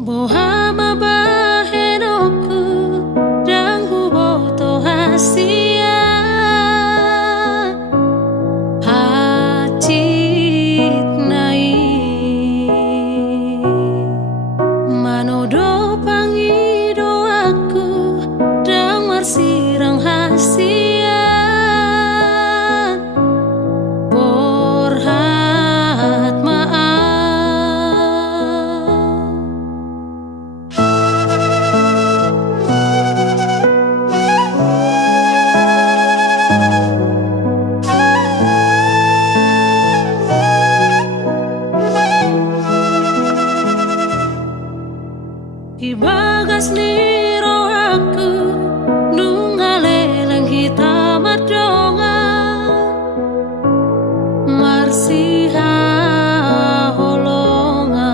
Bohama bahenoku dan huboto hasia hacit nai manodo pangido aku dan marsirang hasia porhat maaf. Ibagas niro aku nungaleleng hitam adonga marsiha holonga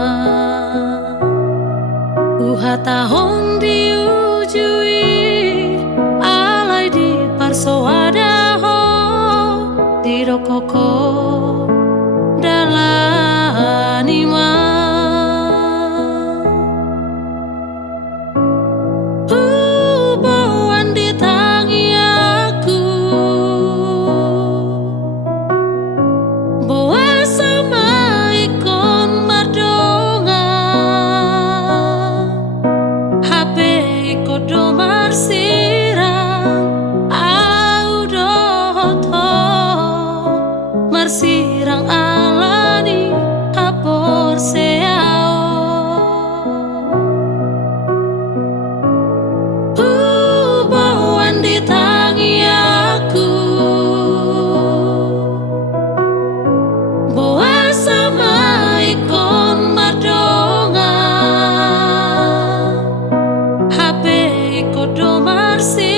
uhatahon diujui alai di parsoadaho di rokoko dalanima sirang Alani haporseaon bauan di tangi aku bawa sama ikon madonga HP ikodo marsirang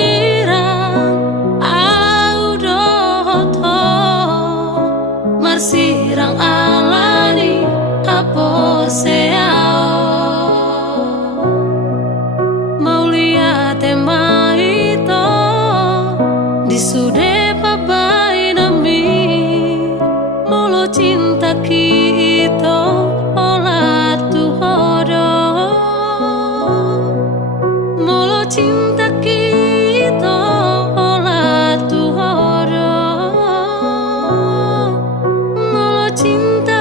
sirang Alani haporseaon mau lihat tema itu disude pabai nami molo cinta kita olah tuhodo molo cinta kita olah tuhodo cinta